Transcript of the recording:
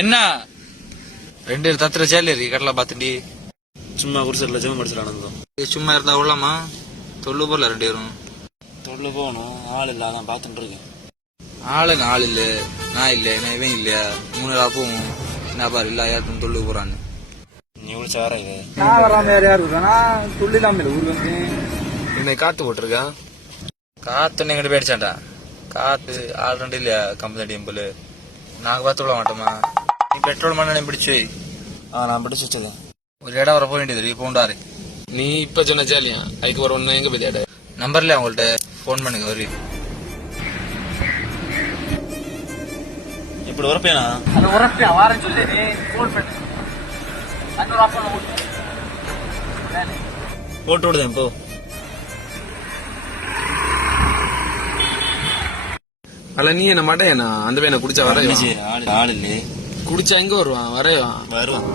என்ன 2 தத்திர சேலரி கடலை பாத்துண்டி சும்மா குடிச்சிடல ஜெபம் படிச்சிடலாம். சும்மா இருந்தா உள்ளாமா தொல்லு போல 2 பேரும் தொழில போகணும். ஆள் இல்ல, அதான் பாத்துட்டு இருக்கேன். ஆளுங்க ஆள் இல்ல, நான் இல்ல, நான் இவன் இல்லையா 3 நாள் போவோம். என்ன பாரு இல்ல யாருக்கும் தொல்லு போறான்னு நீ விழிச்ச வர இது நான் வராம வேற யாரு இருக்கா? துள்ளி இல்லாம ஊருக்கு வந்து இன்னைக்கு காத்து போட்டிருக்கா. காத்து எங்கிட்ட போயிடுச்சாண்டா. காத்து ஆள் 2 இல்லையா கம்பெனி டெம்பிள் நாங்க பார்த்து விட மாட்டோமா? நீ பெட்ரோல் மண்ணெண்ணெய் பிடிச்சு நான் பிடிச்சி வச்சது. ஒரு இடம் வர போக வேண்டியது போண்டாரு. நீ இப்ப சொன்ன ஜாலியா அதுக்கு ஒரு ஒன்னு எங்க போய் தேட நம்பர்ல அவங்கள்ட்ட போன் பண்ணுங்க வரி. இப்படி உரப்பேனா அந்த உரப்பா வாரம் சொல்லி நீ போன் பண்ணு. அந்த ஒரு ஆஃபர் போட்டு விடுதேன் போ. அல்ல நீ என்ன மாட்டேனா அந்த பையனை குடிச்சா வரையும் ஆள் இல்லையே. குடிச்சா எங்க வருவான் வரையும் வருவான்.